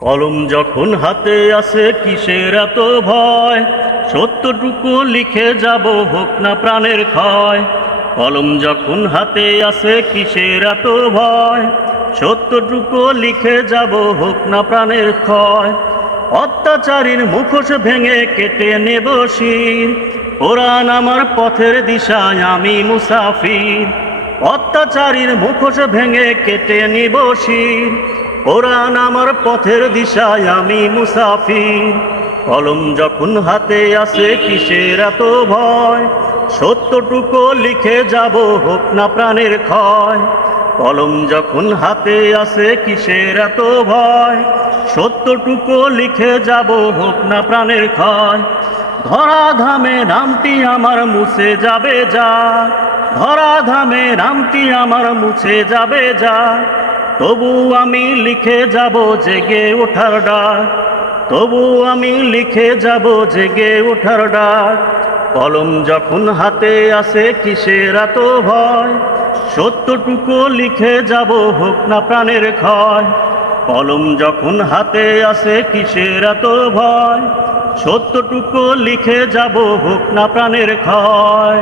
কলম যখন হাতে আসে কিসের এত ভয়, সত্যটুকু লিখে যাব হোক না প্রাণের ক্ষয়। কলম যখন হাতে আসে কিসের এত ভয়, সত্যটুকু লিখে যাব হোক না প্রাণের ক্ষয়। অত্যাচারীর মুখোশ ভেঙে কেটে নেব শির, কোরআন আমার পথের দিশায় আমি মুসাফির। অত্যাচারীর মুখোশ ভেঙে কেটে নিব শির, কোরআন আমার পথের দিশায় আমি মুসাফির। কলম যখন হাতে আসে কিসের এত ভয়, সত্যটুকু লিখে যাব হোক না প্রাণের ক্ষয়। কলম যখন হাতে আসে কিসের এত ভয়, সত্যটুকু লিখে যাব হোক না প্রাণের ক্ষয়। ধরাধামে নামটি আমার মুছে যাবে যা, ধরাধামে নামটি আমার মুছে যাবে যা। তবু আমি লিখে যাব জেগে ওঠার ডাক, তবু আমি লিখে যাব জেগে ওঠার ডাক। কলম যখন হাতে আসে কিসের এত ভয়, সত্যটুকু লিখে যাব হোক না প্রাণের ক্ষয়। কলম যখন হাতে আসে কিসের এত ভয়, সত্যটুকু লিখে যাব হোক না প্রাণের ক্ষয়।